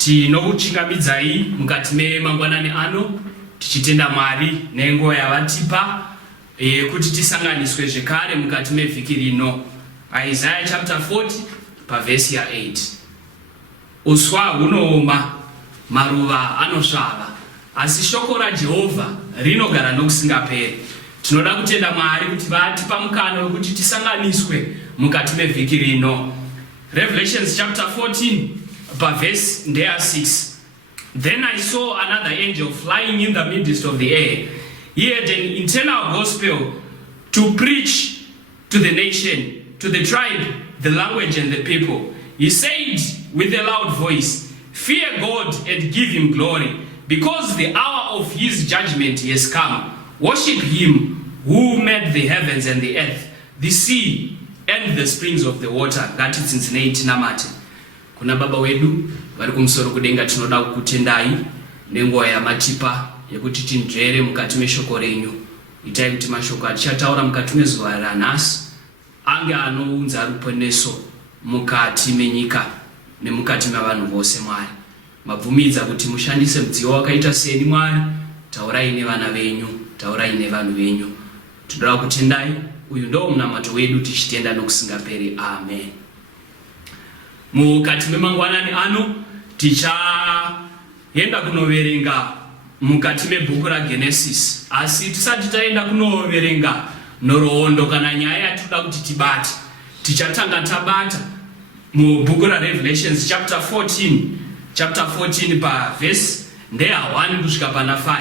tinokuchingamidzai mukati memangwanani ano tichitenda Mwari nenguva yavatipa kuti tisanganiswe zvekare mukati mevhiki rino. Isaiah chapter 40 pavhesi ya8. Uswa hunooma, maruva anosvava, asi shoko raJehovha rinogara nokusingaperi. Tinoda kutenda Mwari kuti vatipa mukana wekuti tisanganiswe mukati mevhiki rino. Revelations chapter 14 pavhesi ndeya6. Then I saw another angel flying in the midst of the air. He had an internal gospel to preach to the nation, to the tribe, the language, and the people. He said with a loud voice, "Fear God and give him glory, because the hour of his judgment has come. Worship him who made the heavens and the earth, the sea, and the springs of the water." Ngati tsinzinei tinamate. Kuna Baba wedu vari kumusoro kudenga, tinoda kukutendai nenguva yamatipa yekuti tinzvere mukati meshoko renyu. Itai kuti mashoko atichataura mukati mezuva ranhasi ange anounza ruponeso mukati menyika nemukati mevanhu vose. Mwari, mabvumidza kuti mushandise mudziyo wakaita seni. Mwari, taurai nevana venyu, taurai nevanhu venyu. Tinoda kutendai. Uyu ndo munamato wedu tichitenda nokusingaperi. Amen. Mukati memangwanani ano tichaenda kunoverenga mukati mebhuku raGenesis, asi tisati taenda kunoverenga nhoroondo kana nyaya yatoda kuti tibate, tichatanga tabata mubhuku raRevelations chapter 14 pavhesi ndeya1 kusvika pana 5.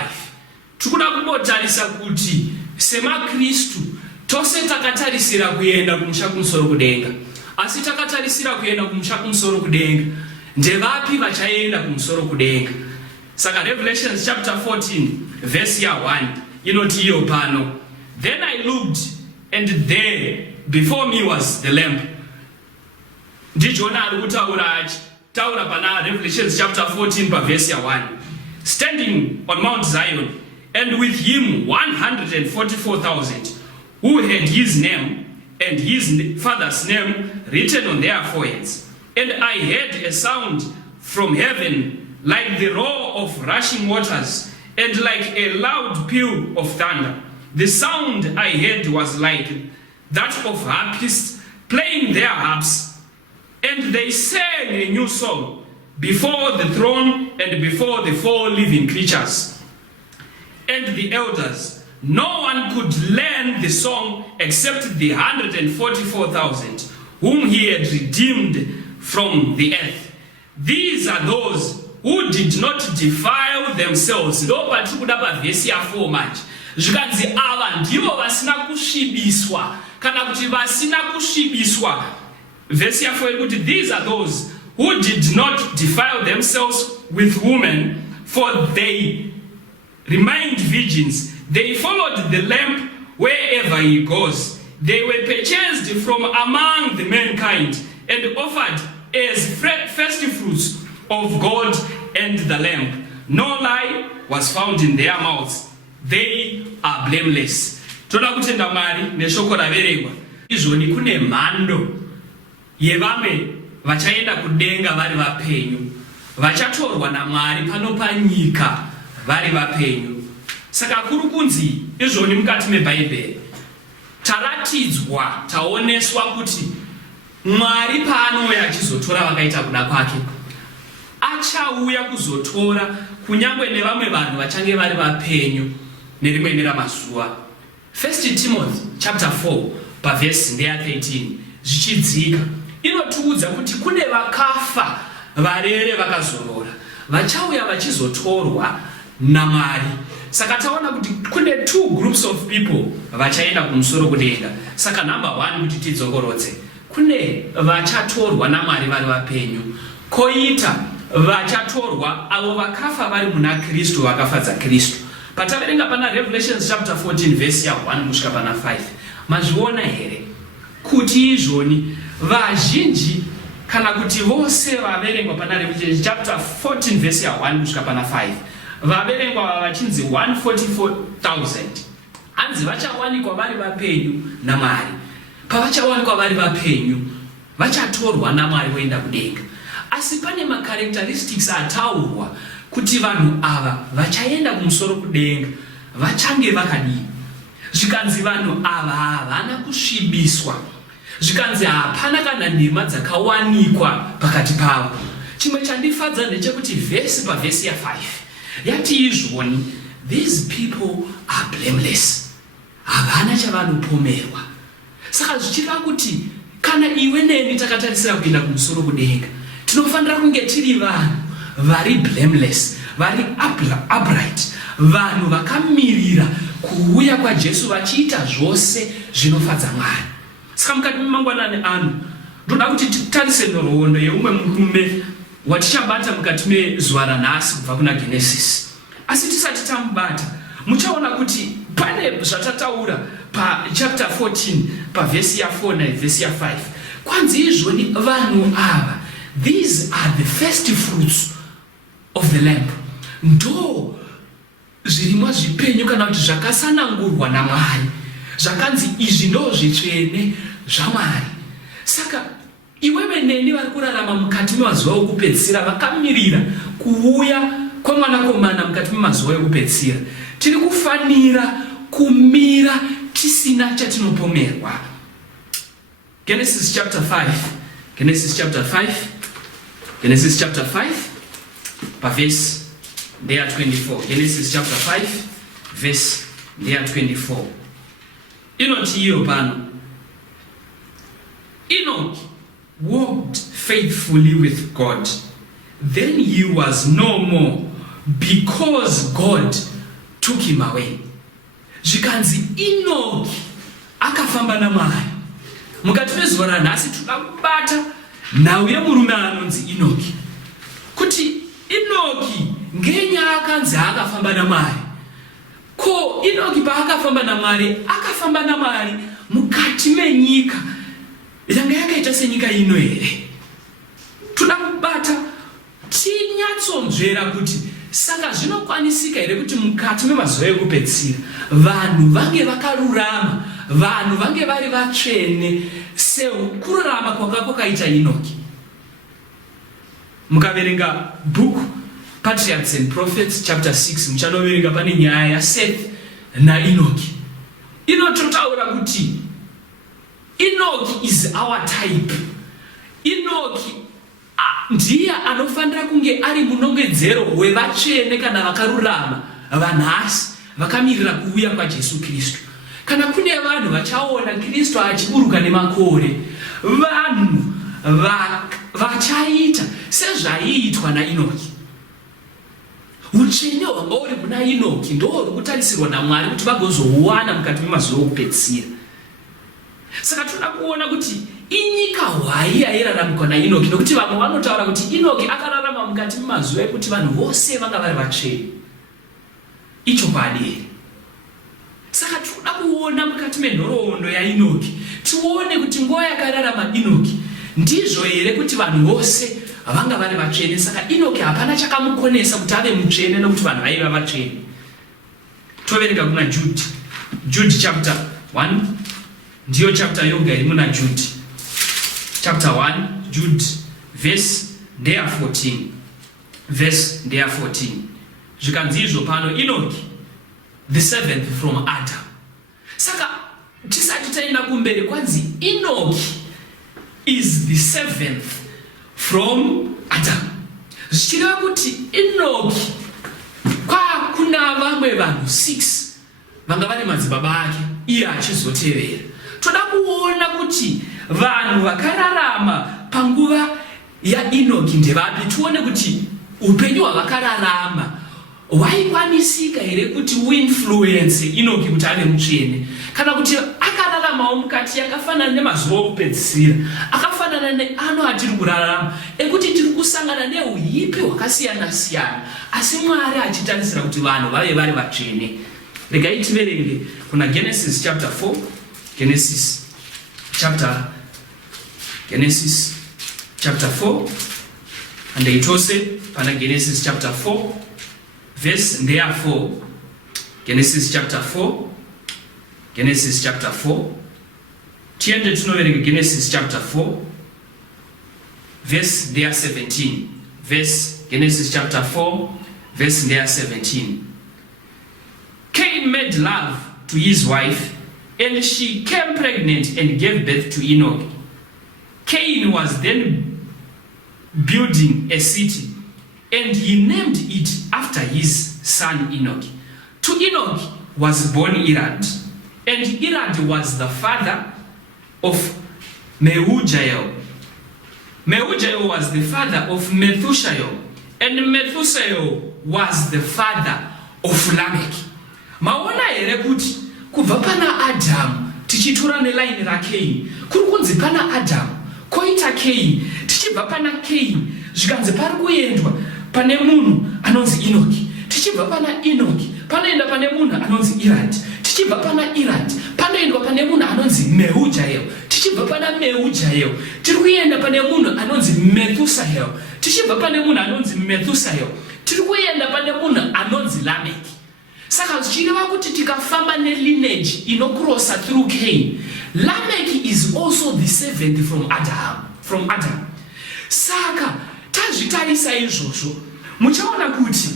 Tikuda kumbotarisa kuti semaKristu tose takatarisira kuenda kumusha kumusoro kudenga, asi takatarisira kuenda kumusha kumusoro kudenga. Ndevapi vachaenda kumusoro kudenga? Saka Revelations chapter 14 verse ya 1 inoti iyo pano, "Then I looked, and there before me was the Lamb." Ndijona ari kutaura pana Revelations chapter 14 pavhesi ya 1. "Standing on Mount Zion, and with him 144,000 who had his name and his father's name written on their foreheads. And I heard a sound from heaven like the roar of rushing waters, and like a loud peal of thunder. The sound I heard was like that of harpists playing their harps. And they sang a new song before the throne and before the 4 living creatures and the elders. No one could learn the song except the 144,000 whom he had redeemed from the earth. These are those who did not defile themselves." Ndo patikuda pavhesi ya4 manje. Zvikanzi ava ndivo vasina kusvibiswa kana kuti vasina kusvibiswa. Vhesi ya4 ikuti, "These are those who did not defile themselves with women, for they remained virgins. They followed the Lamb wherever he goes. They were purchased from among the mankind and offered as first fruits of God and the Lamb. No lie was found in their mouths. They are blameless." Toda kutenda Mwari neshoko raverengwa. Izvoni kune mhando yevamwe vachaenda kudenga vari vapenyu, vachatorwa naMwari pano panyika vari vapenyu. Saka kuri kunzi izvoni mukati mebhaibheri taratidzwa, taoneswa kuti Mwari paanouya achizotora vakaita kuda kwake, achauya kuzotora kunyangwe nevamwe vanhu vachange vari vapenyu nerimwe neramazuva. 1 Timothy chapter 4 pavhesi ndeya 13 zvichidzika inotiudza kuti kune vakafa varere vakazorora vachauya vachizotorwa naMwari. Saka taona kuti kune 2 groups of people vachaenda kumusoro kudenga. Saka number 1 kuti tidzogorodze, kune vachatorwa naMwari vari vapenyu, koita vachatorwa avo vakafa vari muna Kristu, vakafadza Kristu. Pataverenga pana Revelations chapter 14 verse ya 1 kusvika pana 5, mazviona here kuti izvoni vazhinji kana kuti vose vaverengwa pana Revelations chapter 14 verse ya 1 kusvika pana 5, vaverengwa vachinzi 144,000 hanzi vachawanikwa vari vapenyu naMwari. Pavachawanikwa vari vapenyu vachatorwa naMwari voenda kudenga. asi pane macharacteristics ataurwa kuti vanhu ava vachaenda kumusoro kudenga vachange vakadii. Zvikanzi vanhu ava havana kusvibiswa, zvikanzi hapana kana nhema dzakawanikwa pakati pavo. Chimwe chandifadza ndechekuti vhesi pavhesi ya5 yati izvoni, these people are blameless, havana chavanopomerwa. Saka zvichireva kuti kana iwe neni takatarisira kuenda kumusoro kudenga, tinofanira kunge tiri vanhu vari blameless, vari upright, vanhu vakamirira kuuya kwaJesu vachiita zvose zvinofadza Mwari. Saka mukati memangwanani ano ndoda kuti titarise nhoroondo yeumwe murume watichabata mukati mezuva ranhasi kubva kuna Genesis. Asi tisati tamubata, muchaona kuti pane zvatataura pachapter 14 pavhesi ya4 nevhesi ya5. Kwanzi izvoni vanhu ava, these are the first fruits of the lamb, ndo zvirimwa zvipenyu kana kuti zvakasanangurwa naMwari, zvakanzi izvi ndo zvitsvene zvaMwari. Saka iwewe neni vari kurarama mukati memazuva okupedzisira, vakamirira kuuya kwamwanakomana mukati memazuva okupedzisira, tiri kufanira kumira tisina chatinopomerwa. Genesis chapter 5, Genesis chapter 5, Genesis chapter 5 pavhesi ndeya 24. Genesis chapter 5 verse ndeya 24. Inoti iyo pano, Enoch walked faithfully with God, then he was no more because God took him away. Zvikanzi Enoch akafamba naMwari. Mukati mezuva ranhasi toda kubata nhau yemurume anonzi Enoch, kuti Enoch ngenya akanzi akafamba naMwari. Ko Enoch paakafamba naMwari, akafamba naMwari mukati menyika yanga yakaita senyika ino here. Toda kubata tinyatsonzvera kuti saka zvinokwanisika here kuti mukati memazuva ekupedzisira vanhu vange vakarurama, vanhu vange vari vatsvene sekururama kwanga kwakaita Enoch. Mukaverenga book Patriarchs and Prophets chapter 6 muchanoverenga pane nyaya yaSeth naEnoch. Inototaura kuti Enoch is our type. Enoch ndiye anofanira kunge ari munongedzero wevatsvene kana vakarurama vanhasi vakamirira kuuya kwaJesu Kristu. Kana kune vanhu vachaona Kristu achiburuka nemakore, vanhu vachaita sezvaiitwa naEnoch. Utsvene hwanga uri muna Enoch ndo huri kutarisirwa naMwari kuti vagozouwana mukati memazuva okupedzisira. Saka toda kuona kuti inyika hwai yairaramikwa naEnoch, nokuti vamwe vanotaura kuti Enoch akararama mukati memazuva ekuti vanhu vose vanga vari vatsvene. Icho paderi. Saka toda kuona mukati menhoroondo yaEnoch, tione kuti nguva yakararama Enoch ndizvo here kuti vanhu vose vanga vari vatsvene. Saka Enoch hapana chakamukonesa kuti ave mutsvene nokuti vanhu vaiva vatsvene. Toverenga kuna Jude, Jude chapter 1, ndiyo chapter yoga iri muna Jude chapter 1, Jude verse ndeya 14, verse ndeya 14. Zvikanzi izvo pano, Enoch the seventh from Adam. Saka tisati taenda kumberi, kwanzi Enoch is the seventh from Adam. Zvichireva kuti Enoch kuna vamwe vanhu 6 vanga vari madzibaba ake iye achizotevera. Toda kuona kuti vanhu vakararama panguva yaEnoch ndevapi, tione kuti upenyu hwavakararama hwaikwanisika here kuti uinfluence Enoch kuti ave mutsvene, kana kuti akararamawo mukati yakafanana nemazuva okupedzisira, akafanana neano atiri kurarama ekuti tiri kusangana neuhipi hwakasiyana siyana, asi Mwari achitarisira kuti vanhu vave vari vatsvene. Regai tiverenge kuna Genesis chapter 4, Genesis chapter 4, and itose pana Genesis chapter 4 verse ndeya 4. Genesis chapter 4, Genesis chapter 4. Tiende tinoverenga Genesis chapter 4 verse there 17. Verse Genesis chapter 4, verse there 17. Cain made love to his wife, and she came pregnant and gave birth to Enoch. Cain was then building a city, and he named it after his son Enoch. To Enoch was born Irad, and Irad was the father of Mehujael. Mehujael was the father of Methusael, and Methusael was the father of Lamech. Maona ere kuti kubva pana Adam tichitora neline ra Cain kuri kunzi pana Adam koita Cain, tichibva pana Cain zvikanzi pari kuendwa pane munhu anonzi Enoch, tichibva pana Enoch panoenda pane munhu anonzi Irad, tichibva pana Irad panoendwa pane munhu anonzi Mehujael, tichibva pana Mehujael tiri kuenda pane munhu anonzi Methusael, tichibva pane munhu anonzi Methusael tiri kuenda pane munhu anonzi Lamech. Saka zvichireva kuti tikafamba nelineage inocrossa through Cain, Lamech is also the seventh from Adam. Saka tazvitarisa izvozvo muchaona kuti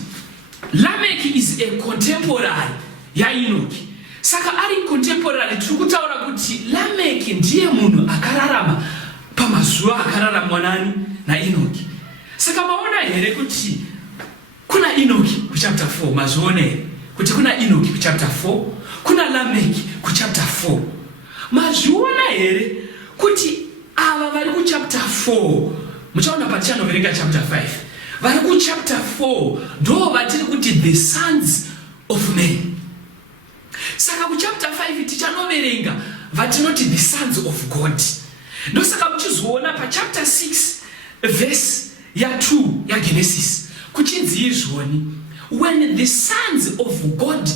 Lamech is a contemporary yaEnoch. Saka ari contemporary tiri kutaura kuti Lamech ndiye munhu akararama pamazuva akararamwa nani naEnoch. Saka maona here kuti kuna Enoch kuchapter 4, mazviona here kuti kuna Enoch kuchapter 4, kuna Lamech kuchapter 4. Mazviona here kuti ava vari kuchapter 4, muchaona patichanoverenga chapter 5, vari kuchapter 4 ndo vatiri kuti the sons of men. Saka kuchapter 5 tichanoverenga vatinoti the sons of God. Ndosaka muchizoona pachapter 6 verse ya 2 ya Genesis kuchinzi izvoni, when the sons of God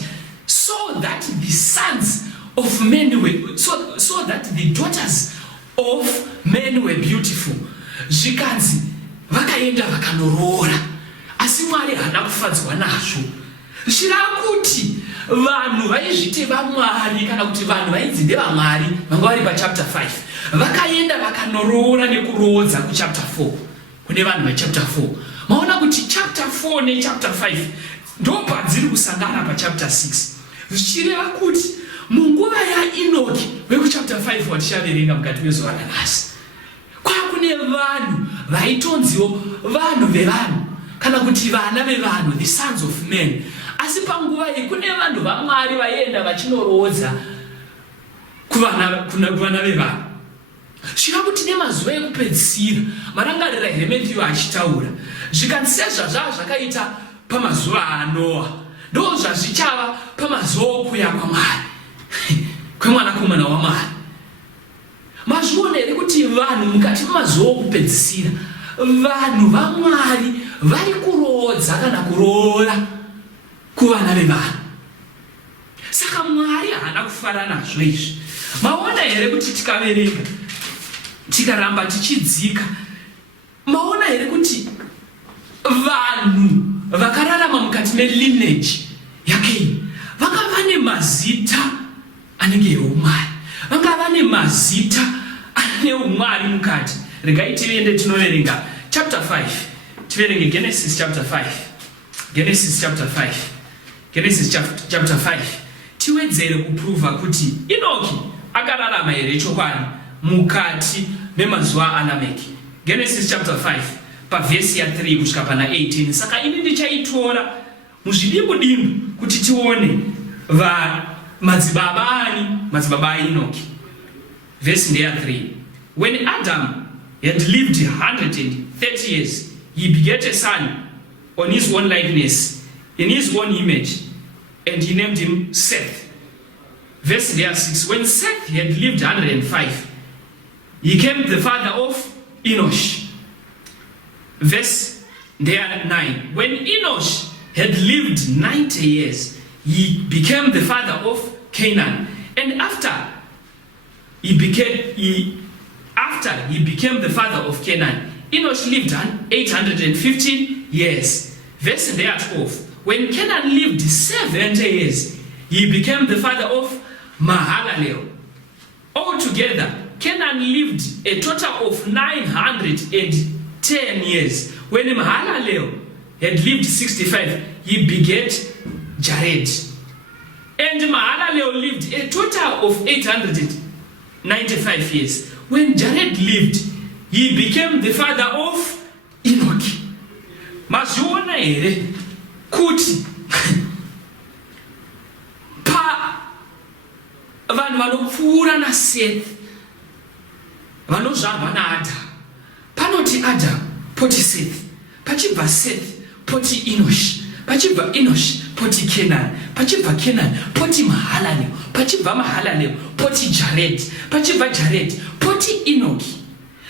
saw that the sons of men were so that the daughters of men were beautiful, zvikanzi vakaenda vakanoroora, asi Mwari haana kufadzwa nazvo. Zvirava kuti vanhu vaizviteva Mwari kana kuti vanhu vainzi ndevamwari vanga vari pachapter 5 vakaenda vakanoroora nekuroodza kuchapter 4 kune vanhu vachapter 4. Maona kuti chapter 4 nechapter 5 ndo padziri kusangana pachapter 6, zvichireva kuti munguva yaEnoch wekuchapter 5 watichaverenga mukati mezuva ranhasi, kwakune vanhu vaitonziwo vanhu vevanhu kana kuti vana vevanhu, the sons of men. Asi panguva iyi kune vanhu vaMwari vaienda vachinoroodza kuvana vevanhu. Zvino kuti nemazuva ekupedzisira marangarira Hezekiya achitaura zvikanzi sezvazva zvakaita pamazuva aNoa ndo zvazvichava pamazuva okuuya kwaMwari kwemwanakomana waMwari. Mazviona here kuti vanhu mukati memazuva okupedzisira vanhu vaMwari vari kuroodza kana kuroora kuvana vevanhu. Saka Mwari haana kufara nazvo izvi. Maona here kuti tikaverenga tikaramba tichidzika, maona here kuti vanhu vakararama mukati melineage yaCain vanga vane mazita anenge eumwari, vanga vane mazita ane umwari mukati. Regai tiende tinoverenga chapter 5, tiverenge Genesis chapter 5, Genesis chapter 5, Genesis chapter 5, tiwedzere kuprova kuti Enoch akararama here chokwadi mukati memazuva aLamech. Genesis chapter 5 pavhesi ya 3 kusvika pana 18. Saka ini ndichaitora muzvidimbu kuti tione madzibaba aEnoch. Verse ndeya 3. When Adam had lived 130 years, he begat a son on his own likeness, in his own image, and he named him Seth. Verse 6. When Seth had lived 105, he became the father of Enosh. Verse 9. When Enosh had lived 90 years, he became the father of Canaan. And after he became the father of Canaan, Enosh lived 815 years. Verse 12. When Canaan lived 70 years, he became the father of Mahalalel. Altogether, Canaan lived a total of 930 10 years. When Mahalalel had lived 65, he begat Jared. And Mahalalel lived a total of 895 years. When Jared lived, he became the father of Enoch. Maziona ere kuti pa vanhu vanopfuura naSeth vanozvarwa naAdha. Panoti Adha poti Seth, pachibva Seth poti Enosh, pachibva Enosh poti Kenan, pachibva Kenan poti Mahalalel, pachibva Mahalalel poti Jared, pachibva Jared poti Enoch.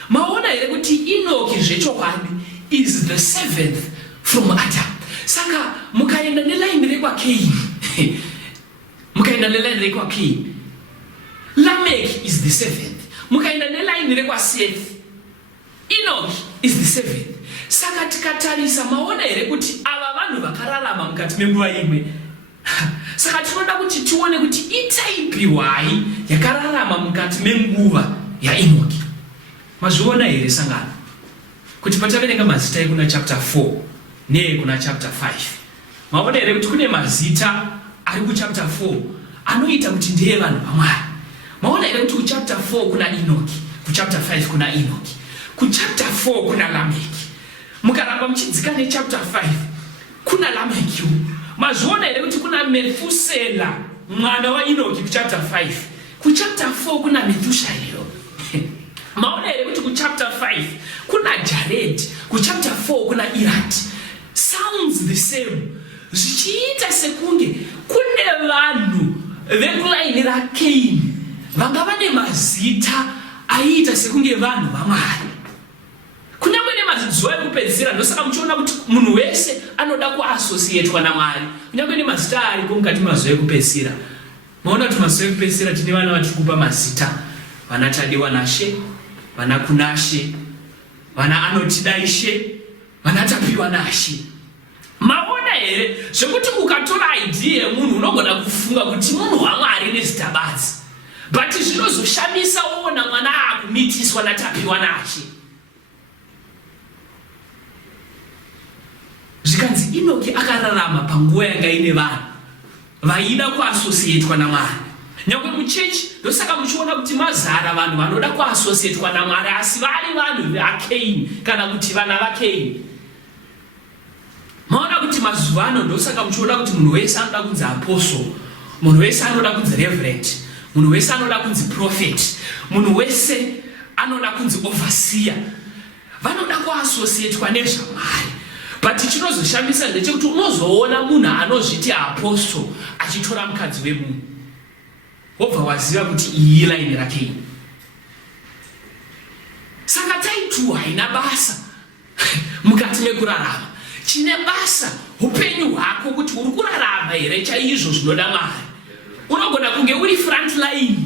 Maona ere kuti Enoch zvechokwadi is the 7th from Adam. Saka mukaenda nelaini rekwa Cain. Mukaenda nelaini rekwa Cain. Lamech is the 7th. Mukaenda nelaini rekwa Seth. Enoch is the 7th. Saka tikatarisa maona ere kuti ava vanhu vakararama mukati menguva imwe. Saka tinoda kuti tione kuti itaipi wai yakararama mukati menguva yaEnoch. Mazviona here sangano kuti pataverenga mazita ekuna chapter 4 neekuna chapter 5, maona here kuti kune mazita ari kuchapter 4 anoita kuti ndeye vanhu vaMwari. Maona here kuti kuchapter 4 kuna Enoch, kuchapter 5 kuna Enoch, kuchapter 4 kuna Lameki. Mukaramba muchidzika nechapter 5 kuna Lameki. Mazviona here kuti kuna Methusela mwana waEnoch kuchapter 5, kuchapter 4 kuna Methushael. Maona here kuti kuchapter 5 kuna Jared, kuchapter 4 kuna Irad. Sounds the same. Zvichiita sekunge kune vanhu vekulaini raCain vanga vane mazita aiita sekunge vanhu vaMwari. Kunyangwe nemazuva ekupedzisira ndosaka muchiona kuti munhu wese anoda kuasosietwa naMwari. Kunyangwe nemazita ariko mukati mazuva ekupedzisira. Maona kuti mazuva ekupedzisira tine vana vatiri kupa mazita. Vana Tadiwa naShe, vana Kunashe, vana Anotidaishe, vana Tapiwa naShe. Maona here zvekuti ukatora idea yemunhu unogona kufunga kuti munhu waMwari nezita badzi, but zvinozoshamisa uona mwana akumitiswa naTapiwa naShe. Zvikanzi Enoch akararama panguva yanga ine vanhu vaida kuasosietwa naMwari. Nyangwe muchechi ndosaka muchiona kuti mazara vanhu vanoda kuasosietwa naMwari asi vari vanhu vaCain kana kuti vana vaCain. Maona kuti mazuva ano ndosaka muchiona kuti munhu wese anoda kunzi apostle, munhu wese anoda kunzi reverend, munhu wese anoda kunzi prophet, munhu wese anoda kunzi overseer. Vanoda kuasosietwa nezvaMwari. But chinozoshamisa ndechekuti unozoona munhu anozviti apostle achitora mukadzi wemunhu. Wobva waziva kuti iyi laini raCain. Saka taitu haina basa mukati mekurarama. Chine basa upenyu hwako kuti uri kurarama here chaizvo zvinoda Mwari. Unogona kunge uri front line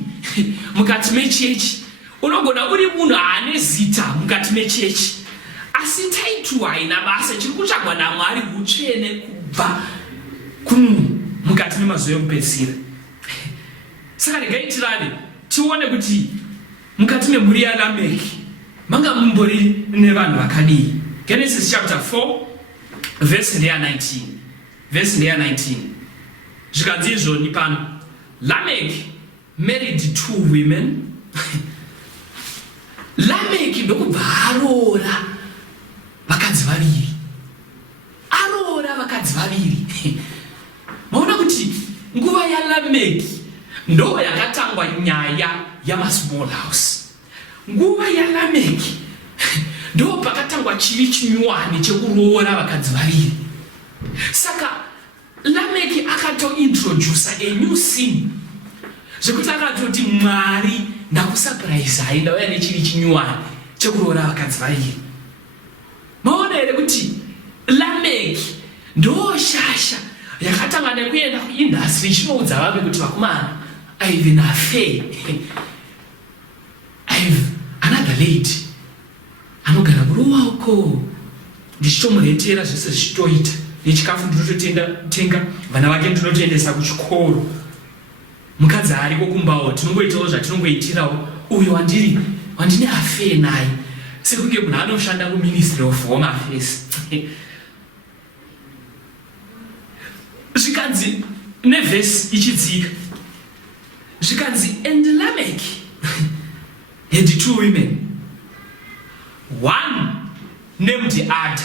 mukati mechechi, unogona uri munhu ane zita mukati mechechi, asi taitu haina basa. Chiri kutsvagwa naMwari utsvene kubva kumunhu mukati memazuva ekupedzisira. Saka regaitirane tione kuti mukati memhuri yaLameki manga mumbori nevanhu vakadii. Genesis chapter 4 verse 19. Verse 19. Zvikanzi izvoni pano. Lameki married 2 women. Lameki ndokubva aroora vakadzi vaviri. Aroora vakadzi vaviri. Maona kuti nguva yaLameki ndo yakatangwa nyaya yamasmall house. Nguva yaLameki ndo pakatangwa chivi chinyuwani chekuroora vakadzi vaviri. Saka Lameki akatointroduce a new scene zvekuti akatoti Mwari ndakusurprise ndauya nechivi chinyuwani chekuroora vakadzi vaviri. Maona here kuti Lameki ndo shasha yakatanga nekuenda kuindustry ichinoudza vamwe kuti vakomana, I have an affair. I have another lady. Anogara kurowa uko. Ndichitomuretera zvese zvichitoita. Nechikafu ndinototenga, vana vake ndinotoendesa kuchikoro. Mukadzi ariko kumbawo tinongoitawo zvatinongoitirawo. Uyo wandine affair naye. sekunge munhu anoshanda kuministry of home affairs. Zvikanzi nevhesi ichidzika zvikanzi and Lamech had 2 women, one named Ada.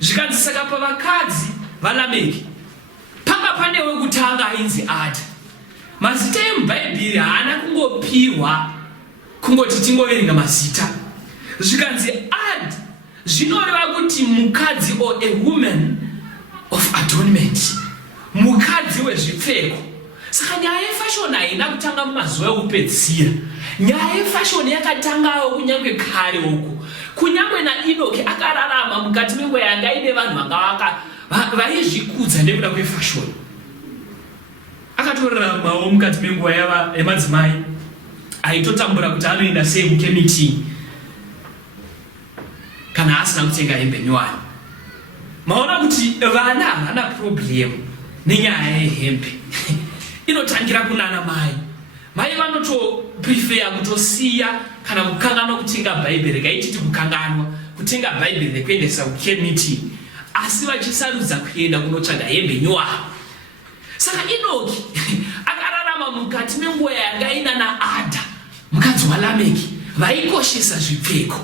Zvikanzi saka pavakadzi vaLameki panga pane wekutanga ainzi Ada. Mazita emubhaibheri haana kungopiwa kungoti tingoverenga mazita. Zvikanzi Ada zvinoreva kuti mukadzi, or a woman of adornment, mukadzi wezvipfeko. Saka nyaya yefashoni haina kutanga mumazuva ekupedzisira. Nyaya yefashoni yakatangawo kunyange kare uku. Kunyange naEnoki akararama mukati menguva yanga ine vanhu vanga vaizvikudza nekuda kwefashoni. Akatoraramawo mukati menguva yemadzimai aitotambura kuti anoenda sei kukemitini kana asina kutenga hembe nyowani. Maona kuti vana havana problem nenyaya yehembe. Inotangira kunana mai. Mai vanotoprefer kutosiya kana kukanganwa kutenga bhaibheri, kaititi kukanganwa kutenga bhaibheri rekuendesa kukemitini, asi vachisarudza kuenda kunotsvaga hembe nyowani. Saka Enoki akararama mukati menguva yanga ina naAdha, mukadzi waLameki, vaikoshesa zvipfeko.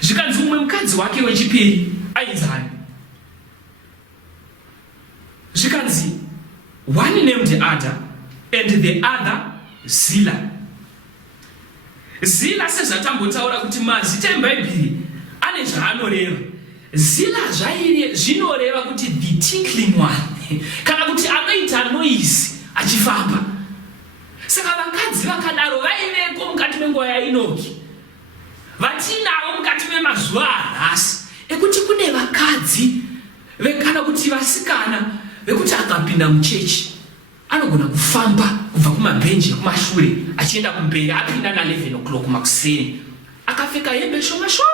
Zvikanzi mumwe mukadzi wake wechipiri ainzani. Zvikanzi one named Ada and the other Zillah. Zillah sezvatambotaura kuti mazita emubhaibheri ane zvaanoreva. Zillah zvinoreva kuti the tinkling one, kana kuti anoita noise achifamba. Saka vakadzi vakadaro vaiveko mukati menguva yaEnoki. Vatinavo mukati memazuva anhasi ekuti kune vakadzi kana kuti vasikana vekuti akapinda muchechi anogona kufamba kubva kumabhenji kumashure achienda kumberi, apinda na11 o'clock makuseni akapfeka hembe shoma shoma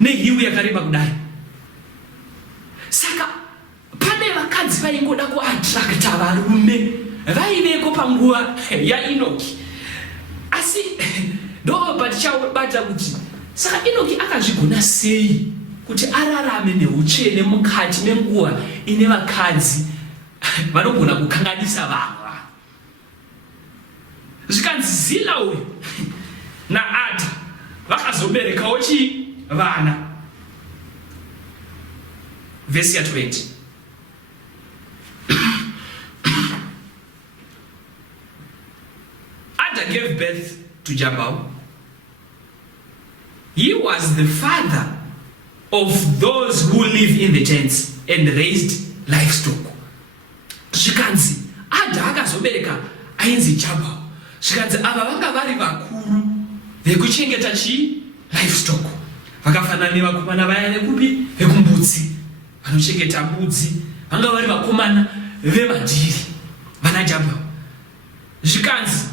nehiwi yakareba kudai. Saka pane vakadzi vaingoda kuattracta varume vaiveko panguva yaEnoki. Asi ndo patichaubata kuti saka Enoki akazvigona sei kuti ararame neutsvene mukati menguva ine vakadzi vanogona kukanganisa vamwe. Zvikanzi Zillah uyu naAdha vakazoberekawo vana. Vhesi ya 20. Ada gave birth to Jabal. He was the father of those who live in the tents and raised livestock. Zvikanzi Ada akazobereka ainzi Jabal. Zvikanzi ava vanga vari vakuru vekuchengeta livestock. Vakafanana nevakomana vaya vekupi vekumbudzi, vanochengeta mbudzi, vanga vari vakomana vemandiri vana Jabal. Zvikanzi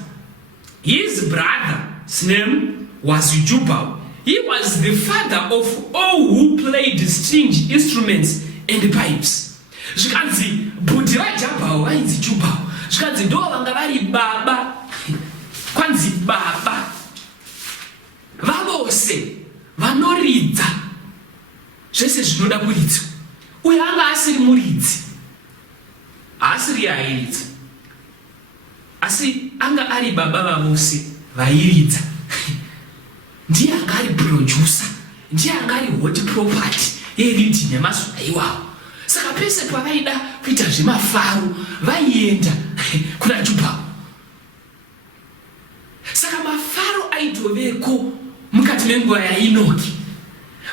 his brother's name was Jubal. He was the father of all who played stringed instruments and pipes. Zvikanzi bhudhi raJabal vainzi Jubal. Zvikanzi ndo vanga vari baba, kwanzi baba vavose vanoridza zvese zvinoda kuridzwa. Uyo anga asiri muridzi, asiri airidza, asi anga ari baba vavose vairidza. Ndiye anga ari producer, ndiye anga ari hot property yeridhi nemazuva iwawo. Saka pese pavaida kuita zvemafaro vaienda kuna Jubal. Saka mafaro aitoveko mukati menguva yaEnoki.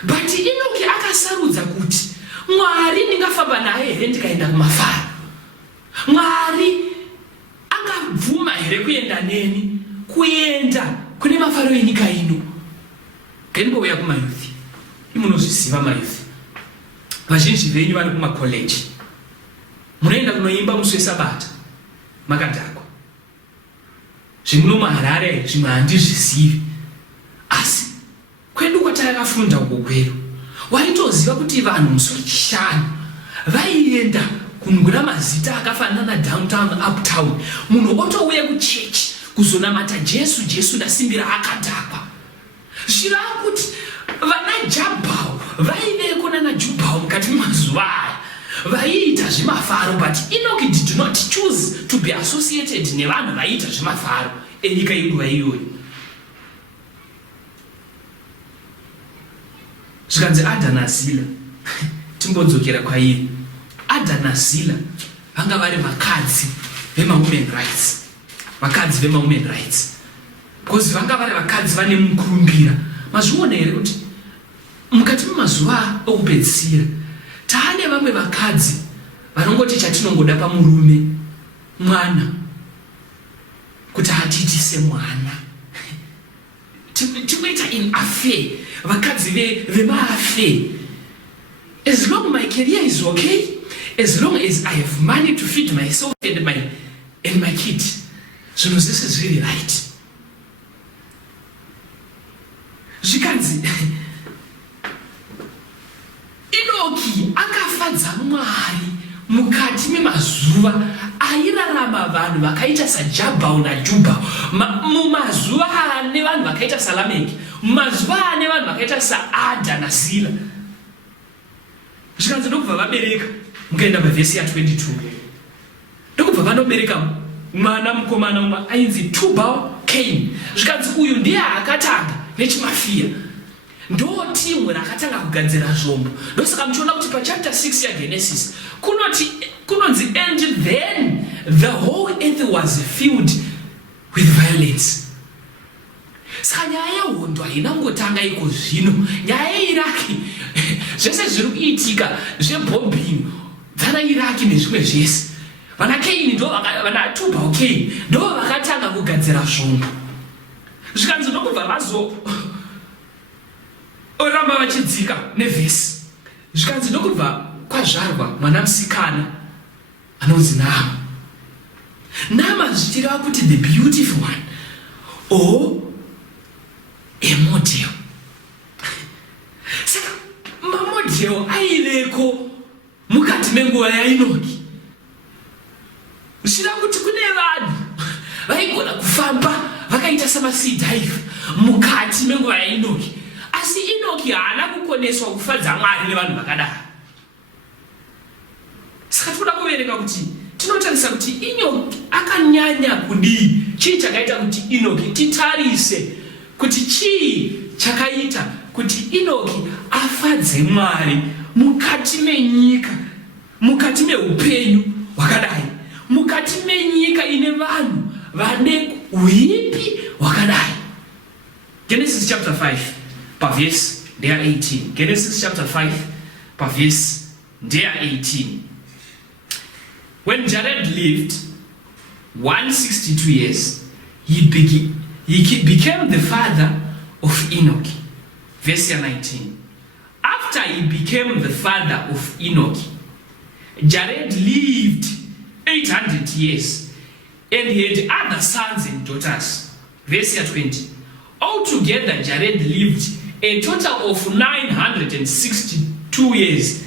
But Enoki akasarudza kuti Mwari ndingafamba naye here ndikaenda kumafaro. Mwari angabvuma here kuenda neni kuenda kune mafaro enyika ino. Ngembouya kumayuthi, imunozviziva mayuthi. Vazhinji venyu vari kumakoleji, munoenda kunoimba musi weSabata makadhakwa. Zvimuno muHarare zvimwe handizvizivi, asi kwedu kwatakafunda uko kwedu waitoziva kuti vanhu musi wechishanu vaienda kunogona mazita akafanana downtown uptown. Munhu otouya kuchechi kuzonamata Jesu, Jesu ndasimbira akadhakwa. Zvilakuti vana Jabhao vaiveko nana Jubhao mukati mazuva aya vaiita zvemafaro, but Enoch did not choose to be associated nevanhu vaiita zvemafaro enyika yedu vaiyoyo. Zvikanzi Adha naZila, timbodzokera kwairi. Adha naZila vanga vari vakadzi vema-women rights, vakadzi vema-women rights, because vanga vari vakadzi vane mukurumbira. Mazviona here kuti mukati memazuva okupedzisira taane vamwe vakadzi vanongoti chatinongoda pamurume mwana kuti atitise mwana. Timoita in affair, vakadzi vema-affair. As long my career is okay, as long as I have money to feed myself and my kid, so this is really right. Zvikanzi Enoki akafadza Mwari mukati memazuva airarama vanhu vakaita saJabhao naJubhao, mumazuva ane vanhu vakaita saLameki, mumazuva ane vanhu vakaita saAdha naZila. Zvikanzi ndokubva vabereka, mukaenda pavhesi ya22, ndokubva vanobereka mwana mukomana umwe ainzi Tubal Cain. Zvikanzi uyu ndiye akatanga nechimafia, ndo timu rakatanga kugadzira zvombo. Ndosaka muchiona kuti pachapter 6 yaGenesis kunonzi, and then the whole earth was filled with violence. Saka nyaya yehondo hainangotanga iko zvino, nyaya yeIraki zvese zviri kuitika zvebombing dzana Iraki nezvimwe zvese, vana Cain ndo vana Tubal Cain ndo vakatanga kugadzira zvombo. Zvikanzi ndokubva oramba vachidzika nevhesi. Zvikanzi ndokubva kwazvarwa mwana musikana anonzi Nama. Nama zvichireva kuti the beautiful one or a model. Saka mamodel aiveko mukati menguva yaEnoki. Zvichireva kuti kune vanhu vaigona kufamba vakaita samaseed dive mukati menguva yaEnoki, asi Enoki haana kukoneswa kufadza Mwari nevanhu vakadaro. Saka tinoda kuverenga kuti tinotarisa kuti Enoki akanyanya kudii. Chii chakaita kuti Enoki titarise kuti chii chakaita kuti Enoki afadze Mwari mukati menyika, mukati meupenyu hwakadai, mukati menyika ine vanhu vane uipi hwakadai. Genesis chapter 5 pavhesi ndeya 18. Genesis chapter 5 pavhesi ndeya 18. When Jared lived 162 years, he became the father of Enoch. Verse 19. After he became the father of Enoch, Jared lived 800 years and he had other sons and daughters. Verse 20. Altogether, Jared lived a total of 962 years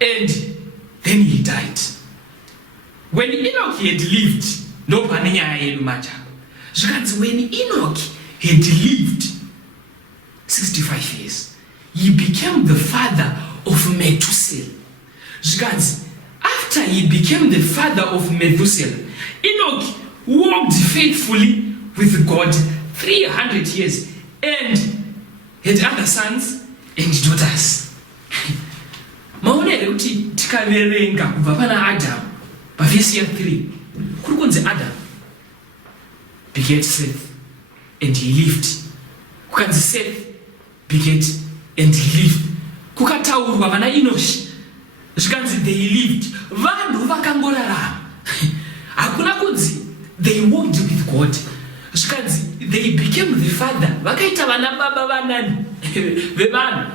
and then he died. When Enoch had lived, no paninya yedu macha. When Enoch had lived 65 years, he became the father of Methuselah. After he became the father of Methuselah, Enoch walked faithfully with God 300 years and had other sons and daughters. Maonere kuti tikaverenga kubva pana Adam pavhesi ya 3 kuri kunzi Adam begat Seth and he lived. Kukanzi Seth begat and he lived. Kukataurwa vana Enoshi zvikanzi they lived. Vanhu vakangorarama. Hakuna kunzi they walked with God. Zvikanzi they became the father. Vakaita vana baba vanani vevanhu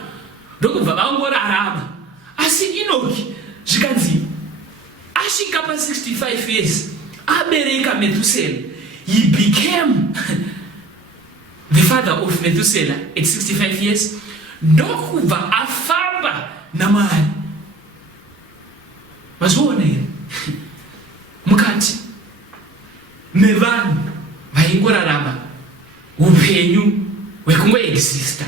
ndokubva vangorarama. Asi Enoki zvikanzi asvika pa 65 years abereka Methuselah, he became the father of Methuselah at 65 years. Ndokubva afamba naMwari. Mazviona here mukati mevanhu vaingorarama upenyu wekungo exista.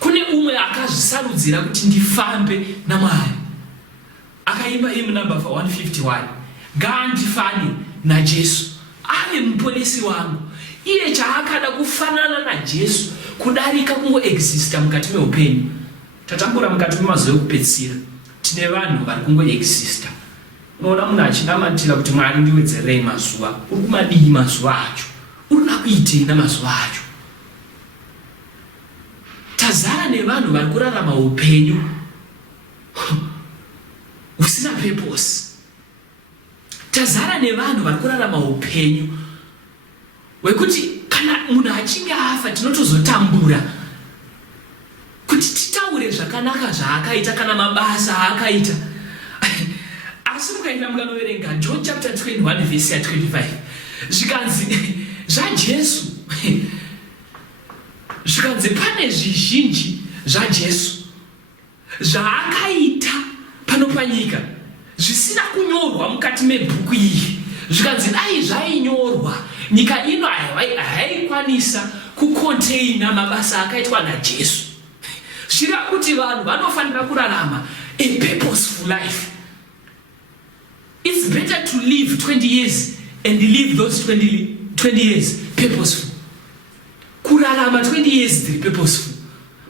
Kune umwe akazvisarudzira kuti ndifambe naMwari. Akaimba hymn number 151. Ngandifane naJesu ave muponesi wangu. Iye chaakada kufanana naJesu kudarika kungo exista mukati meupenyu. Tatambura mukati memazuva ekupedzisira tine vanhu vari kungo exista. Unoona munhu achinamatira kuti Mwari ndiwedzerei mazuva. Uri kumadii mazuva acho? Uri kuitei namazuva acho? Tazara nevanhu vari kurarama upenyu husina purpose. Tazara nevanhu vari kurarama upenyu wekuti kana munhu achinge afa tinotozotambura kuti titaure zvakanaka zvaakaita kana mabasa aakaita. Asi mukaenda mukanoverenga John chapter 21 verse ya 25 zvikanzi zvaJesu zvikanzi pane zvizhinji zvaJesu zvaakaita pano panyika zvisina kunyorwa mukati mebhuku iyi. Zvikanzi dai zvainyorwa nyika ino haikwanisa kukonteina mabasa akaitwa naJesu. Zvira kuti vanhu vanofanira kurarama a purposeful life. It's better to live 20 years and live those 20 years purposeful. Kurarama 20 years tiri purposeful.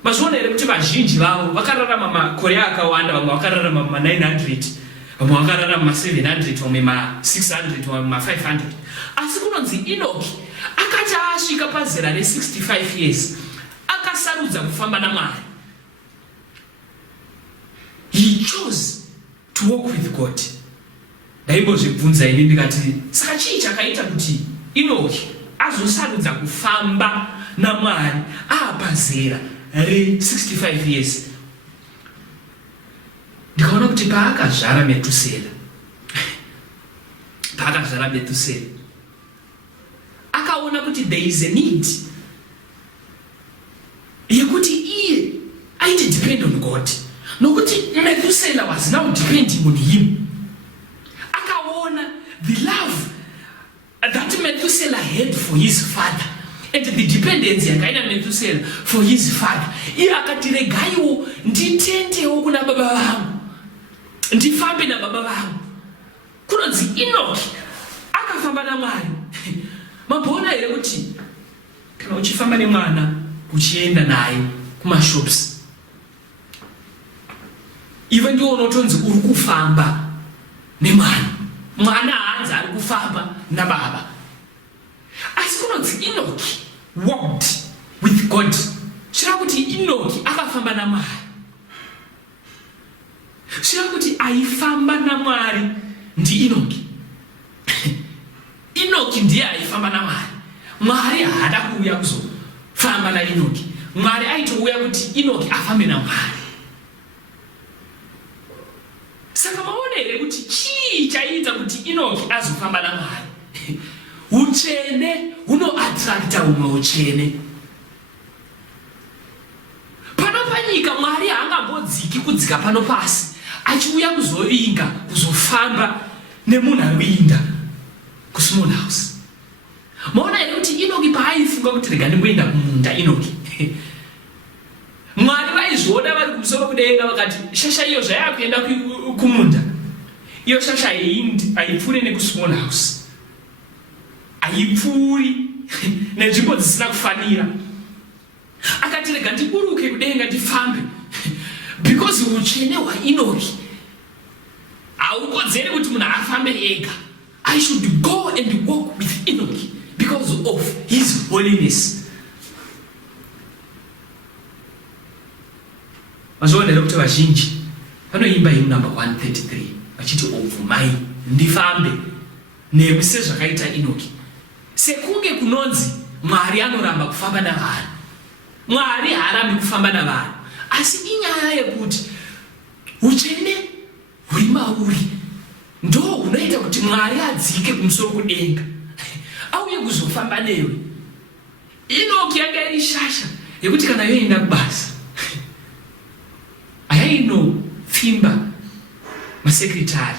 Mazviona here kuti vazhinji vavo vakararama makore akawanda, vamwe vakararama ma900, vamwe vakararama ma700, vamwe ma600, vamwe ma500. Asi kunonzi Enoki akati asvika pazera re65 years akasarudza kufamba naMwari. He chose to walk with God. Ndaimbozvibvunza ini ndikati saka chii chakaita kuti Enoki azosarudza kufamba naMwari apazera re65 years? Ndikaona kuti paakazvara Metusela akaona kuti there is a need yekuti iye aite depend on God. Nokuti Metusela was now depending on him. Akaona the love that Methuselah had for his father and the dependency yakaina Methuselah for his father. Iye akati regaiwo nditendewo kuna baba vangu, ndifambe na baba vangu. Kunonzi Enoki akafamba naMwari. Mabona here kuti kana uchifamba nemwana uchienda naye kumashops, iwe ndiwo unotonzi uri kufamba nemwana. Mwana haanzi ari kufamba nababa. Asi kunonzi Enoki walked with God. Zvira kuti Enoki akafamba naMwari. Zvira kuti aifamba naMwari ndi Enoki. Enoki ndiye aifamba naMwari. Mwari haada kuuya kuzofamba naEnoki. Mwari aitouya kuti Enoki afambe naMwari. Saka maona here kuti chii chaita kuti Enoki azofamba naMwari? Uchene hunoattracta umwe uchene. Pano panyika Mwari haangambodziki kudzika pano pasi achiuya kuzovinga kuzofamba nemunhu anoinda kusmall house. Maona here kuti Enoki paaifunga kuti rega ndimboenda kumunda Enoki, Mwari vaizvoda vari kumusoro kudenga vakati shasha iyo zvayakuenda kumunda iyo shasha haipfuuri nekusmall house, haipfuuri nenzvimbo dzisina kufanira. Akati rega ndiburuke kudenga ndifambe because uchene hwaEnoki haukodzeri kuti munhu afambe ega. I should go and walk with Enoki because of his holiness. Mazviona kuti vazhinji vanoimba hymn number 133 vachiti obvumai ndifambe nemi sezvakaita Enoki. Sekunge kunonzi Mwari anoramba kufamba navanhu, Mwari haarambi kufamba navanhu, asi inyaya yekuti uchene huri mauri ndo hunoita kuti Mwari adzike kumusoro kudenga auye kuzofamba newe. Enoki yanga iri shasha yekuti kana yoenda kubasa ayainopfimba masekretari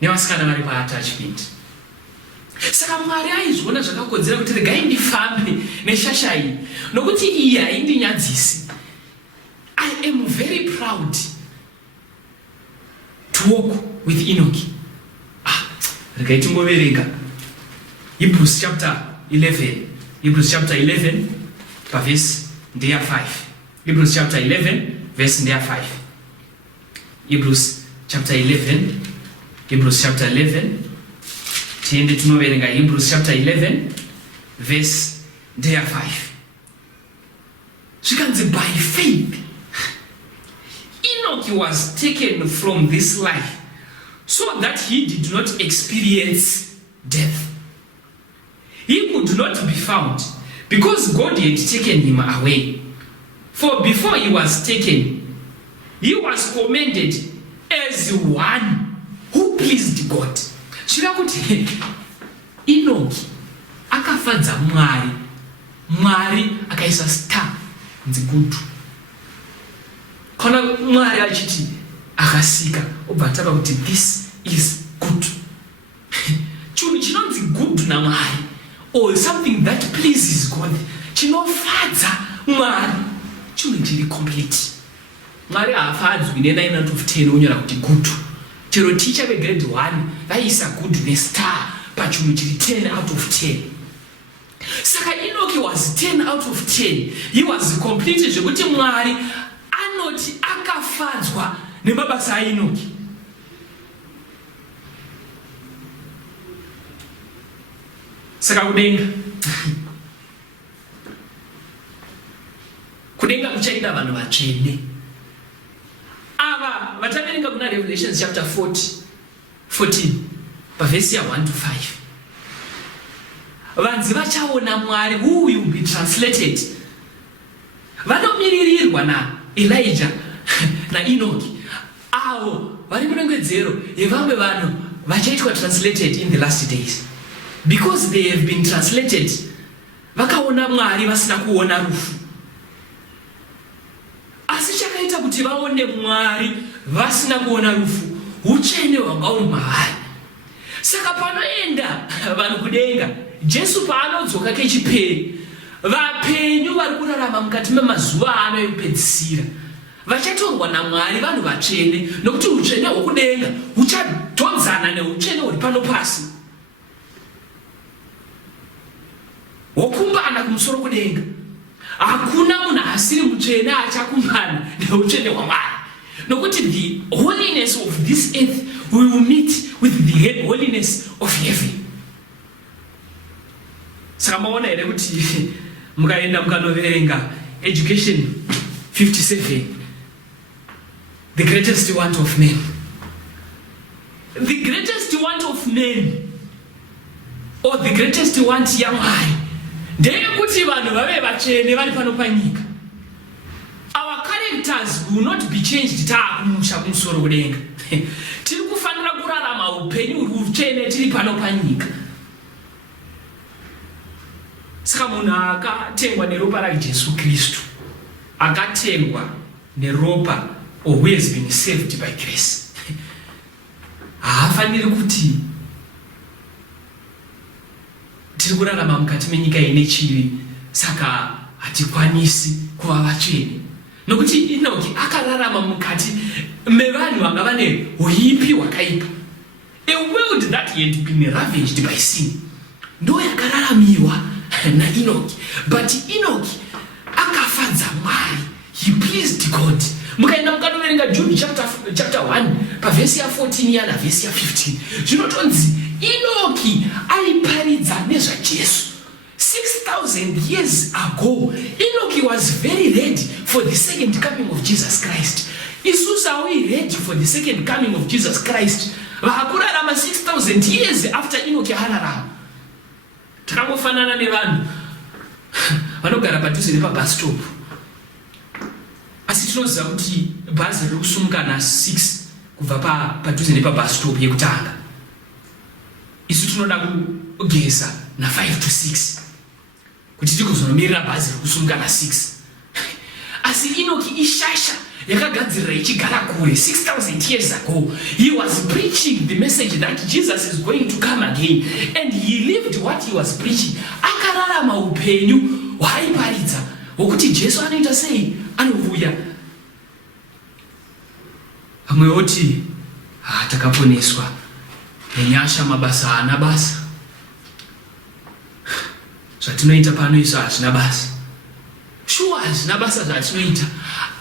nevasikana vari paattachment. Saka Mwari aizviona zvakakodzera kuti regai ndifambe neshasha iyi nokuti iyi haindinyadzisi. I am very proud to walk with Enoch. Regai tingoverenga Hebrews chapter 11. Hebrews chapter 11 verse 5. Hebrews chapter 11 verse 5. Hebrews chapter 11. Hebrews chapter 11. Tiende tinoverenga Hebrews chapter 11 verse 5. Zvikanzi by faith Enoch was taken from this life so that he did not experience death. He could not be found because God had taken him away. For before he was taken, he was commended as one who pleased God. Shirakuti Enoch akafadza Mwari. Mwari akaisa star nzigutu. Kana Mwari achiti akasika obata kuti this is good. Chinhu chinonzi good naMwari, or something that pleases God, chinofadza Mwari, chinhu chiri complete. Mwari haafadzwi ne9 out of 10 onyora kuti good. Chero teacher grade 1 vaisa good nestar pachinhu chiri 10 out of 10. Saka Enoch was 10 out of 10. He was complete zvekuti Mwari anoti akafadzwa nemabasa aEnoch. Saka kudenga kuchaida vanhu vatsvene. Ava vataverenga kuna Revelation chapter 14 verse 1 to 5. Vanzi vachaona Mwari who will be translated. Vanomiririrwa na Elijah na Enoch. Avo vari murengedzero yevamwe vanhu vachaitwa translated in the last days. Because they have been translated, vakaona Mwari vasina kuona rufu. Asi chakaita kuti vaone Mwari vasina kuona rufu, utsvene hwanga huri mavari. Saka panoenda vanhu kudenga, Jesu paanodzoka kechipiri, vapenyu vari kurarama mukati memazuva ano ekupedzisira vachatorwa naMwari vanhu vatsvene, nokuti utsvene hwokudenga huchadhonzana neutsvene huri pano pasi. Wokumbana kumusoro kudenga. Hakuna munhu asiri mutsvene achakumbana neutsvene hwaMwari. Nokuti the holiness of this earth will meet with the holiness of heaven. Saka maona here kuti mukaenda mukanoverenga Education 57, the greatest want of men. The greatest want of men, or the greatest want yaMwari, ndeyekuti vanhu vave vatsvene vari pano panyika. Our characters will not be changed taakumusha kumusoro kudenga. Tiri kufanira kurarama upenyu huri utsvene tiri pano panyika. Saka munhu akatengwa neropa raJesu Kristu, akatengwa neropa, or who has been saved by grace, haafaniri kuti tiri kurarama mukati menyika ine chivi, saka hatikwanisi kuva vatsvene. Nokuti Enoch akararama mukati mevanhu vanga vane uipi hwakaipa. A world that had been ravaged by sin ndo yakararamiwa naEnoch. But Enoch akafadza Mwari, he pleased God. Mukaenda mukanoverenga Jude chapter 1 pavhesi ya 14 yana vhesi ya 15, zvinotonzi Enoch aiparidza nezvaJesu. 6,000 years ago, Enoch was very ready for the second coming of Jesus Christ. Isusu are we ready for the second coming of Jesus Christ? Vakurarama 6,000 years after Enoch hararama. Takangofanana nevanhu vanogara padhuze nepabus stop. Asi tinoziva kuti bhazi riri kusumuka na6 kubva padhuze nepabus stop yekutanga. Isu tinoda kugeza na5 to 6 kuti tikuzonomirira bhazi riri kusumuka na6. Asi Enoch ishasha yakagadzirira ichigara kure 6,000 years ago. He was preaching the message that Jesus is going to come again, and he lived what he was preaching. Akararama upenyu hwaiparidza hwokuti Jesu anoita sei, anouya. Vamwe voti takaponeswa nenyasha, mabasa haana basa, zvatinoita pano isu hazvina basa. Shuwa hazvina basa zvatinoita,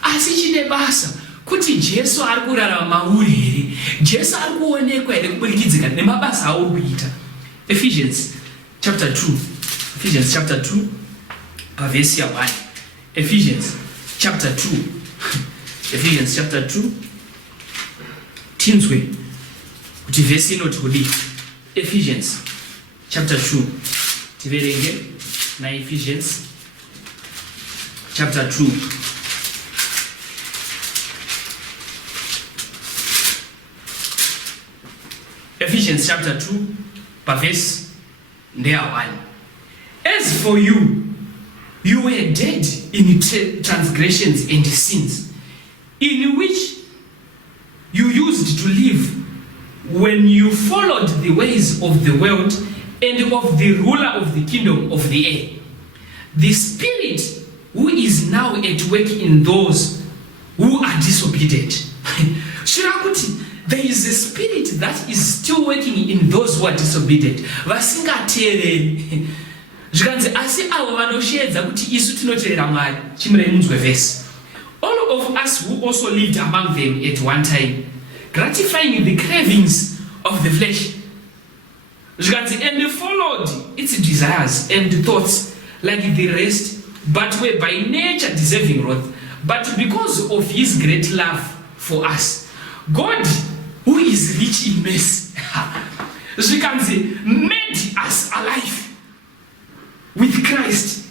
asi chine basa kuti Jesu ari kurarama mauri here, Jesu ari kuonekwa here kuburikidzika nemabasa auri kuita. Ephesians chapter 2 pavesi ya 1. Ephesians chapter 2 tinzwe kuti vesi inoti kudii. Ephesians chapter 2 tiverenge na Ephesians chapter 2 Ephesians chapter 2 pavesi ndeya 1. As for you, you were dead in transgressions and sins, in which you used to live when you followed the ways of the world and of the ruler of the kingdom of the air, the spirit who is now at work in those who are disobedient. There is a spirit that is still working in those who are disobedient. Vasingateereri. Zvikanzi asi avo vanoshedza kuti isu tinoteerera Mwari. Chimurei munzwe vesi. All of us who also lived among them at one time, gratifying the cravings of the flesh, and followed its desires and thoughts like the rest, but were by nature deserving wrath. But because of his great love for us, God, who is rich in mercy, made us alive with Christ,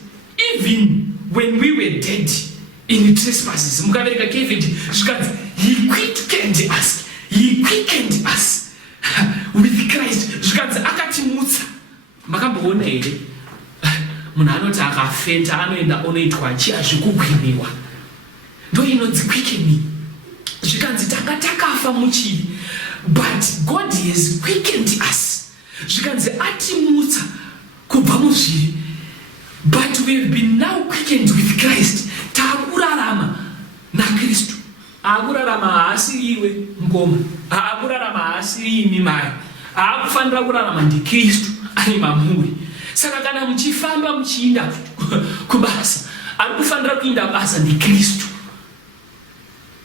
even when we were dead in trespasses. He quickened us with Christ. Akatimutsa. Makamboona here. Munhu anoti akafenta anoenda onoitwa chiazvikugwimiwa. Ndo inonzi quickening. Zvikanzi tanga takafa muchivi, but God has quickened us. Zvikanzi atimutsa kubva muzvivi, but we have been now quickened with Christ. Takurarama na Kristu. Akurarama haasi iwe ngoma, akurarama haasi imi mai, akufanira kurarama ndi Kristu ari mamuri. Saka kana muchifamba muchiinda kubasa, ari kufanira kuinda basa ndi Kristu.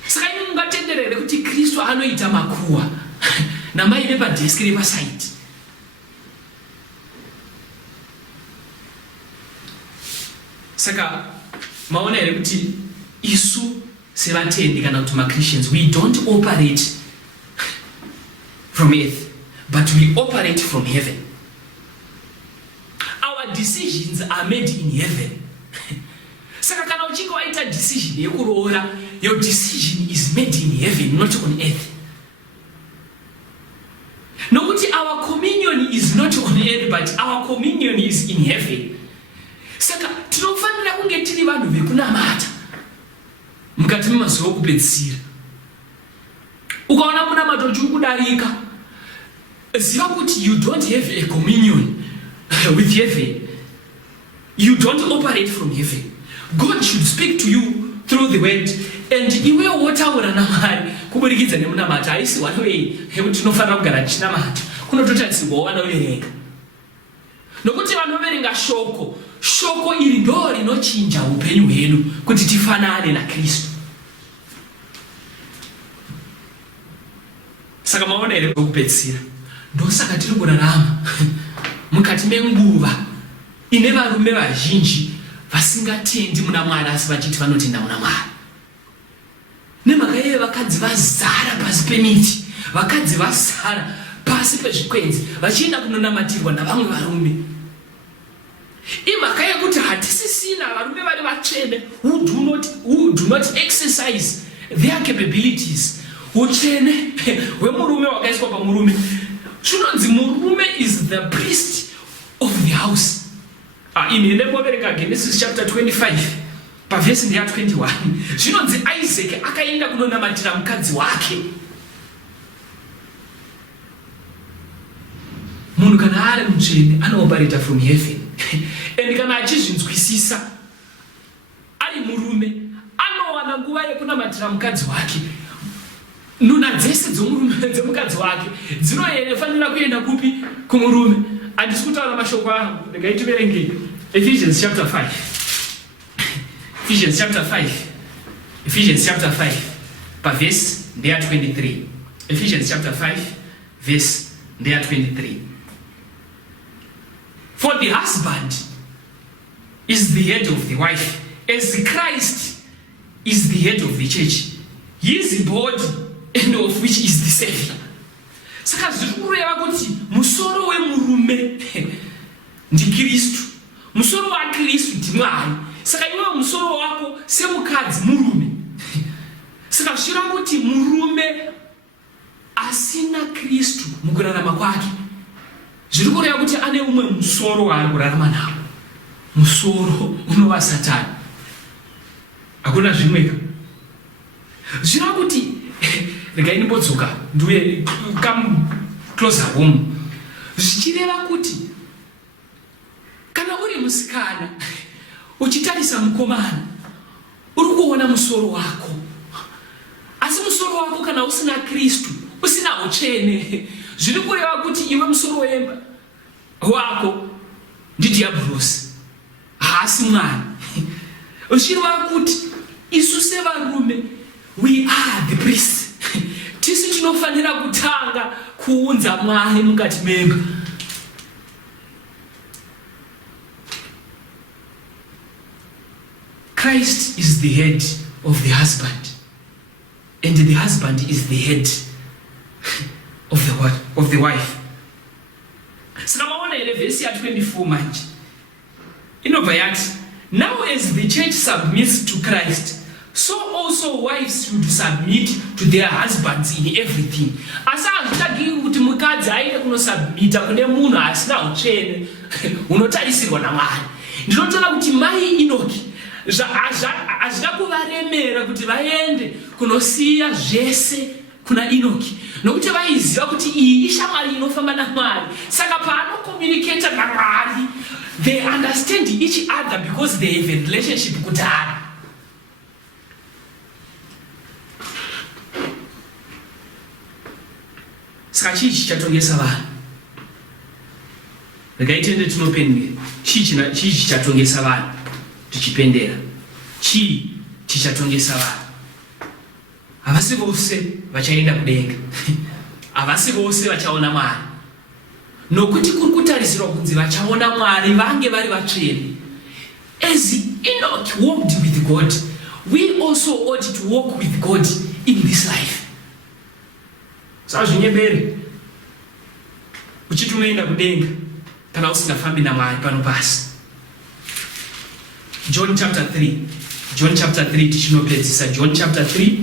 Saka imi mungatenderere kuti Kristu anoita makuwa namaine padeski repasaiti. Saka maona here kuti isu sevatendi kana kuti ma-Christians, we don't operate from earth, but we operate from heaven. Our decisions are made in heaven. Saka kana uchinge waita decision yekuroora, your decision is made in heaven, not on earth. Nokuti our communion is not on earth, but our communion is in heaven. Saka tinofanira kunge tiri vanhu vekunamata mukati memazuva okupedzisira. Ukaona munamato uchiri kudarika, ziva kuti you don't have a communion with heaven. You don't operate from heaven. God should speak to you through the word, and iwe wotaura naMwari kuburikidza nemunamata. Haisi one way yekuti tinofanira kugara tichinamata, kunototarisirwa wanoverenga. Nokuti vanoverenga shoko iri ndo rinochinja upenyu hwedu kuti tifanane na Kristu. Saka maona here kokupedzisira, ndosaka tiri kurarama mukati menguva ine varume vazhinji vasingatendi muna Mwari asi vachiti vanotenda muna Mwari. Nemhaka iye vakadzi vazara pasi pemiti, vakadzi vazara pasi pezvikwenzi vachienda kunonamatirwa navamwe varume. Imhaka yekuti hatisisina varume vari vatsvene who do not exercise their capabilities. Utsvene hwemurume wakaiswa pamurume. Chinonzi murume is the priest of the house. In Genesis chapter 25 pavhesi ndeya 21 zvinonzi Isaac akaenda kunonamatira mukadzi wake. Munhu kana ari mutsvene anoparita from heaven and kana achizvinzwisisa ari murume anowana nguva yekunamatira mukadzi wake. Nuna dzese dzemukadzi wake dzinofanira kuenda kupi? Kumurume. Handisi kutaura mashoko angu, regai tiverenge Ephesians chapter 5. Ephesians chapter 5 pavhesi ndeya 23. Ephesians chapter 5 verse ndeya 23. For the husband is the head of the wife, as Christ is the head of the church, his body, and of which is the Savior. Saka zviri kureva kuti musoro wemurume ndi Kristu, musoro wa Kristu ndi Mwari. Saka iwe musoro wako semukadzi murume. Saka zviri kuti murume asina Kristu mukurarama kwake, zviri kureva kuti ane umwe musoro waari kurarama nawo, musoro unova Satani. Hakuna zvimweka. Zviri kuti regai nimbodzoka ndiuye come closer home. Zvichireva kuti kana uri musikana uchitarisa mukomana uri kuona musoro wako, asi musoro wako kana usina Kristu, usina utsvene, zviri kureva kuti iwe musoro wemba wako ndidhiabhurosi, haasi Mwari. Zvichireva kuti isu sevarume we are the priests. Tisu tinofanira kutanga kuunza Mwari mukati memba. Christ is the head of the husband, and the husband is the head of the what? Of the wife. Sinamaona ile verse ya 24 manje inobva yati, now as the church submits to Christ, so also wives should submit to their husbands in everything. Asa hazvitagi kuti mukadzi aende kunosubmita kune munhu asina utsvene unotarisirwa naMwari. Ndinotaura kuti mai Enoki hazvida kuvaremera kuti vaende kunosiya zvese kuna Enoki, nokuti vaiziva kuti iyi ishamwari inofamba naMwari. Saka paanokommunicata naMwari, they understand each other because they have a relationship kudhara. Saka chii chichatongesa vanhu? Regai tiende tinopendera. Chii chichatongesa vanhu? Tichipendera. Chii chichatongesa vanhu? Havasi vose vachaenda kudenga. Havasi vose vachaona Mwari. Nokuti kuri kutarisirwa kunzi vachaona Mwari vange vari vatsvene. As Enoch walked with God, we also ought to walk with God in this life. Sazvinyebere uchiti unoenda kudenga kana usingafambi naMwari pano pasi. John chapter 3 tichinopedzisa. John chapter 3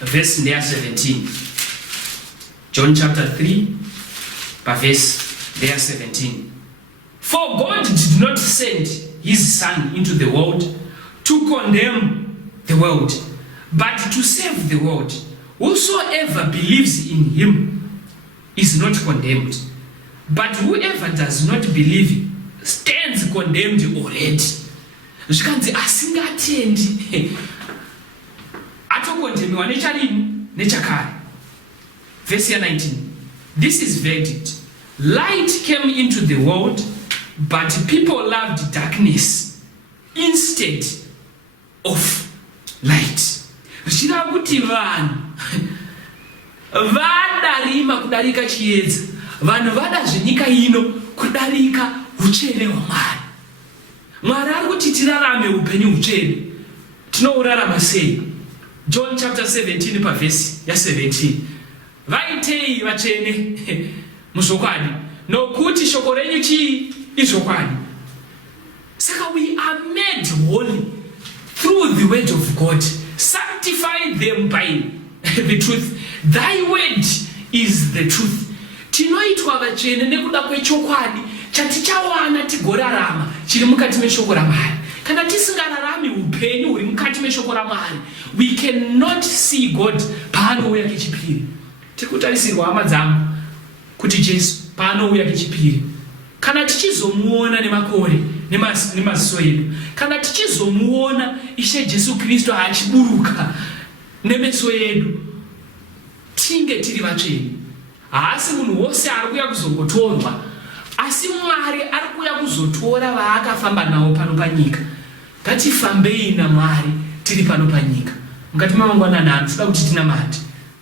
verse ndeya 17. John chapter 3 verse ndeya 17. For God did not send his Son into the world to condemn the world, but to save the world. Whosoever believes in him is not condemned, but whoever does not believe stands condemned already. Zvikanzi asingatendi atokondemiwa necharini nechakare. Verse 19. This is verdict. Light came into the world, but people loved darkness instead of light. Zvichireva kuti vanhu vadarima kudarika chiedza, vanhu vada zvenyika ino kudarika utsvene hwaMwari. Mwari ari kuti tirarame upenyu utsvene. Tinourarama sei? John chapter 17 pavhesi ya 17. Vaitei vatsvene muzvokwadi, nokuti shoko renyu chii? Izvokwadi. Saka we are made holy through the word of God. Sanctify them by the truth. Thy word is the truth. tinoitwa vatsvene nekuda kwechokwadi chatichawana tigorarama chiri mukati meshoko raMwari. Kana tisingararami upenyu huri mukati meshoko raMwari, we cannot see God paanouya kechipiri. Tirikutarisirwa hama dzangu kuti Jesu paanouya kechipiri, kana tichizomuona nemakore nemaziso edu, kana tichizomuona Ishe Jesu Kristu achiburuka nemeso edu, tinge tiri vatsvene. Haasi munhu wose ari kuuya kuzongotorwa, asi Mwari ari kuuya kuzotora vaakafamba navo pano panyika. Ngatifambei naMwari tiri pano panyika. Mukati mamangwanani ano toda kuti tinamate.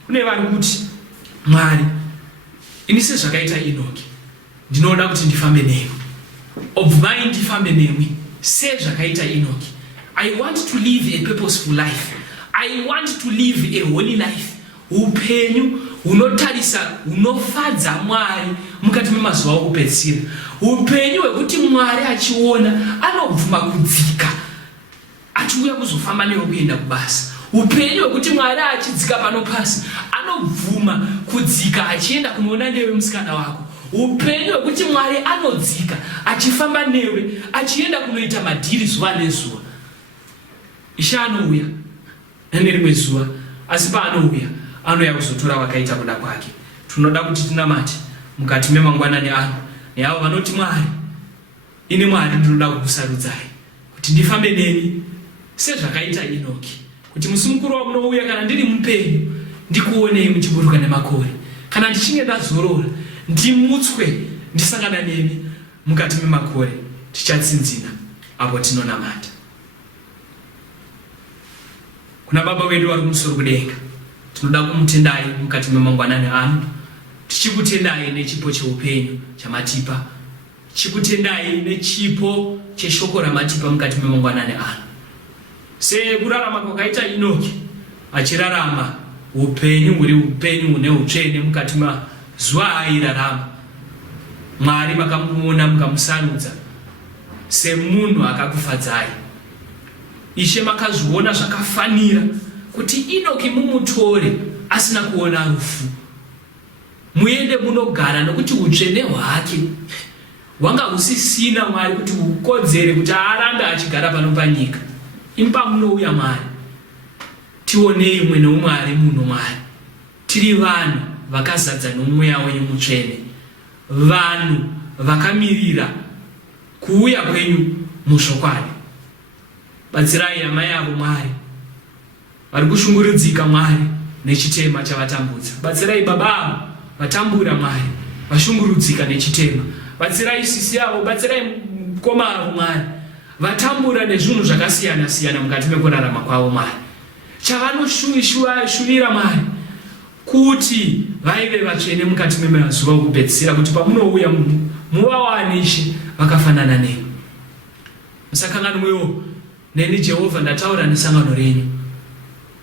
Kune vari kuti Mwari, ini sezvakaita Enoki, ndinoda kuti ndifambe nemi. Obvai ndifambe nemi sezvakaita Enoki. I want to live a purposeful life. I want to live a holy life. Upenyu unotarisa unofadza Mwari mukati memazuva okupedzisira. Upenyu hwekuti Mwari achiona anobvuma kudzika achiuya kuzofamba newe kuenda kubasa. Upenyu hwekuti Mwari achidzika pano pasi anobvuma kudzika achienda kunoona newe musikana wako. Upenyu hwekuti Mwari anodzika achifamba newe achienda kunoita madhiri zuva nezuva. Ishe anouya nerimwe zuva, asi paanouya anouya kuzotora vakaita kuda kwake. Tinoda kuti tinamate mukati memangwanani ano neavo vanoti Mwari, ini Mwari ndinoda kukusarudzai kuti ndifambe nemi sezvakaita Enoki, kuti musi mukuru wamunouya kana ndiri mupenyu ndikuonei muchiburuka nemakore, kana ndichinge ndazorora ndimutswe ndisangana nemi mukati memakore, tichatsinzina apo tinonamata. Kuna Baba wedu vari kumusoro kudenga, tinoda kumutendai mukati memangwanani ano. Tichikutendai nechipo cheupenyu chamatipa, tichikutendai nechipo cheshoko ramatipa mukati memangwanani ano. Sekurarama kwakaita Enoki achirarama upenyu huri upenyu hune utsvene mukati mazuva airarama, Mwari makamuona mukamusarudza semunhu akakufadzai. Ishe makazviona zvakafanira kuti Enoki mumutore asina kuona rufu, muende munogara, nokuti utsvene hwake hwanga husisina Mwari kuti ukodzere kuti arambe achigara pano panyika. Imba munouya Mwari, tionei umwe neumwe ari munhu Mwari. Tiri vanhu vakazadza nomweya wenyu mutsvene, vanhu vakamirira kuuya kwenyu muzvokwadi. Batsirai hama yavo Mwari vari kushungurudzika Mwari nechitema chavatambudza. Batsirai baba avo vatambura Mwari vashungurudzika nechitema. Batsirai sisi yavo, batsirai mukoma avo Mwari vatambura nezvinhu zvakasiyana siyana mukati mekurarama kwavo Mwari. Chavanoshuvira Mwari kuti vaive vatsvene mukati memazuva okupedzisira, kuti pamunouya muvawane Ishe vakafanana nemi. Musakanganwewo neni Jehovha ndataura nesangano renyu.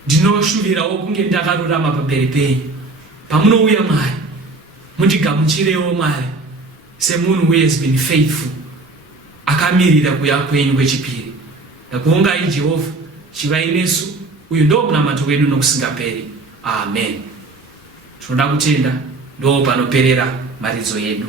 Ndinoshuvirawo kunge ndakarurama pamberi penyu. Pamunouya Mwari, mundigamuchirewo Mwari semunhu who has been faithful, akamirira kuuya kwenyu kwechipiri. Ndakuongai Jehovha, chivai nesu. Uyu ndo munamato wedu nokusingaperi. Amen. Tinoda kutenda, ndo panoperera maridzo yedu.